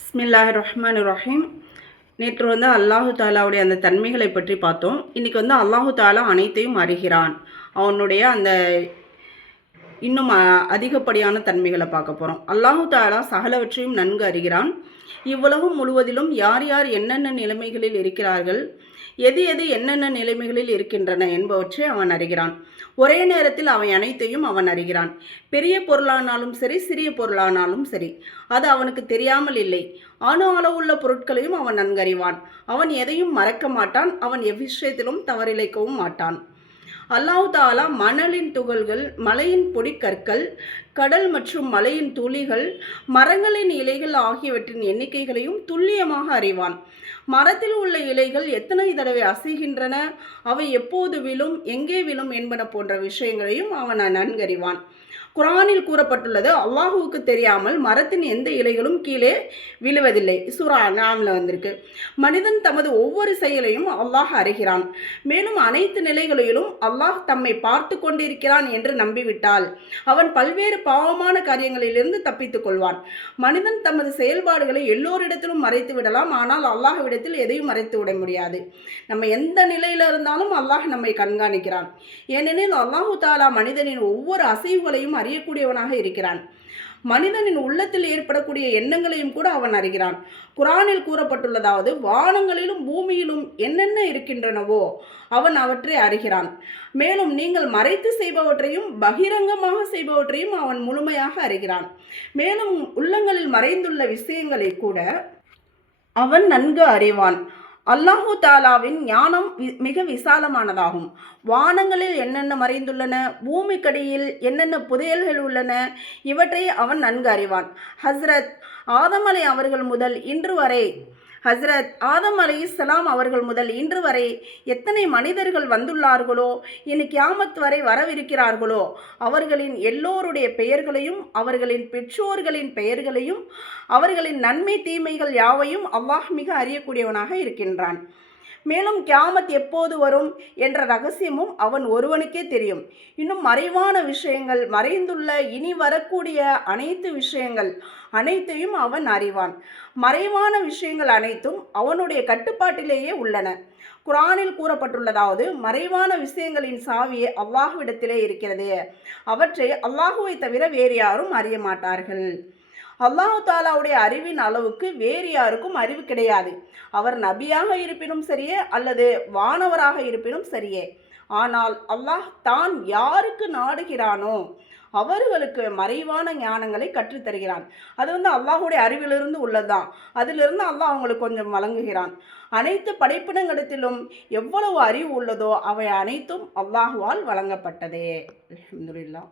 பிஸ்மில்லாஹிர் ரஹ்மானிர் ரஹீம். நேற்று அல்லாஹு தாலாவுடைய அந்த தன்மைகளை பற்றி பார்த்தோம். இன்றைக்கி அல்லாஹு தாலா அனைத்தையும் அறிகிறான். அவனுடைய அந்த இன்னும் அதிகப்படியான தன்மைகளை பார்க்க போகிறோம். அல்லாஹு தாலா சகலவற்றையும் நன்கு அறிகிறான். இவ்வுலகம் முழுவதிலும் யார் யார் என்னென்ன நிலைமைகளில் இருக்கிறார்கள், எது எது என்னென்ன நிலைமைகளில் இருக்கின்றன என்பவற்றை அவன் அறிகிறான். ஒரே நேரத்தில் அவை அனைத்தையும் அவன் அறிகிறான். பெரிய பொருளானாலும் சரி, சிறிய பொருளானாலும் சரி, அது அவனுக்கு தெரியாமல் இல்லை. அணு அளவுள்ள பொருட்களையும் அவன் நன்கறிவான். அவன் எதையும் மறக்க மாட்டான். அவன் எவ்விஷயத்திலும் தவறிழைக்கவும் மாட்டான். அல்லாஹ் தாலா மணலின் துகள்கள், மலையின் பொடிக்கற்கள், கடல் மற்றும் மலையின் துளிகள், மரங்களின் இலைகள் ஆகியவற்றின் எண்ணிக்கைகளையும் துல்லியமாக அறிவான். மரத்தில் உள்ள இலைகள் எத்தனை தடவை அசைகின்றன, அவை எப்போது விழும், எங்கே விழும் என்பன போன்ற விஷயங்களையும் அவன் நன்கறிவான். குரானில் கூறப்பட்டுள்ளது, அல்லாஹுவுக்கு தெரியாமல் மரத்தின் எந்த இலைகளும் கீழே விழுவதில்லை. சூரா அன்ஆம்ல வந்திருக்கு. மனிதன் தமது ஒவ்வொரு செயலையும் அல்லாஹ் அறிகிறான். மேலும் அனைத்து நிலைகளிலும் அல்லாஹ் தம்மை பார்த்து கொண்டிருக்கிறான் என்று நம்பிவிட்டால் அவன் பல்வேறு பாவமான காரியங்களிலிருந்து தப்பித்துக் கொள்வான். மனிதன் தமது செயல்பாடுகளை எல்லோரிடத்திலும் மறைத்து விடலாம், ஆனால் அல்லாஹ்விடத்தில் எதையும் மறைத்து விட முடியாது. நம்ம எந்த நிலையில இருந்தாலும் அல்லாஹ் நம்மை கண்காணிக்கிறான். ஏனெனில் அல்லாஹு தாலா மனிதனின் ஒவ்வொரு அசைவுகளையும் அறியக்கூடியவனாக இருக்கிறான். மனிதனின் உள்ளத்தில் ஏற்படக்கூடிய எண்ணங்களையும் கூட அவன் அறிகிறான். குரானில் கூறப்பட்டுள்ளதாவது, வானங்களிலும் பூமியிலும் என்னென்ன இருக்கின்றனவோ அவன் அவற்றை அறிகிறான். மேலும் நீங்கள் மறைத்து செய்பவற்றையும் பகிரங்கமாக செய்பவற்றையும் அவன் முழுமையாக அறிகிறான். மேலும் உள்ளங்களில் மறைந்துள்ள விஷயங்களை கூட அவன் நன்கு அறிவான். அல்லாஹு தாலாவின் ஞானம் மிக விசாலமானதாகும். வானங்களில் என்னென்ன மறைந்துள்ளன, பூமிக்கடியில் என்னென்ன புதையல்கள் உள்ளன, இவற்றை அவன் நன்கு அறிவான். ஹஸ்ரத் ஆதம் அலைஹிஸ்ஸலாம் அவர்கள் முதல் இன்று வரை எத்தனை மனிதர்கள் வந்துள்ளார்களோ, இனி கியாமத் வரை வரவிருக்கிறார்களோ, அவர்களின் எல்லோருடைய பெயர்களையும் அவர்களின் பெற்றோர்களின் பெயர்களையும் அவர்களின் நன்மை தீமைகள் யாவையும் அல்லாஹ் மிக அறியக்கூடியவனாக இருக்கின்றான். மேலும் கியாமத் எப்போது வரும் என்ற ரகசியமும் அவன் ஒருவனுக்கே தெரியும். இன்னும் மறைவான விஷயங்கள், மறைந்துள்ள இனி வரக்கூடிய அனைத்து விஷயங்கள் அனைத்தையும் அவன் அறிவான். மறைவான விஷயங்கள் அனைத்தும் அவனுடைய கட்டுப்பாட்டிலேயே உள்ளன. குரானில் கூறப்பட்டுள்ளதாவது, மறைவான விஷயங்களின் சாவியே அல்லாஹ்விடத்திலே இருக்கிறது. அவற்றை அல்லாஹுவை தவிர வேறு யாரும் அறிய மாட்டார்கள். அல்லாஹு தாலாவுடைய அறிவின் அளவுக்கு வேறு யாருக்கும் அறிவு கிடையாது. அவர் நபியாக இருப்பினும் சரியே, அல்லது வானவராக இருப்பினும் சரியே. ஆனால் அல்லாஹ் தான் யாருக்கு நாடுகிறானோ அவர்களுக்கு மறைவான ஞானங்களை கற்றுத்தருகிறான். அது அல்லாஹுடைய அறிவிலிருந்து உள்ளதுதான். அதிலிருந்து அல்லாஹ் அவங்களுக்கு கொஞ்சம் வழங்குகிறான். அனைத்து படைப்பினங்களிடத்திலும் எவ்வளவு அறிவு உள்ளதோ அவை அனைத்தும் அல்லாஹுவால் வழங்கப்பட்டதே. அல்ஹம்துலில்லாஹ்.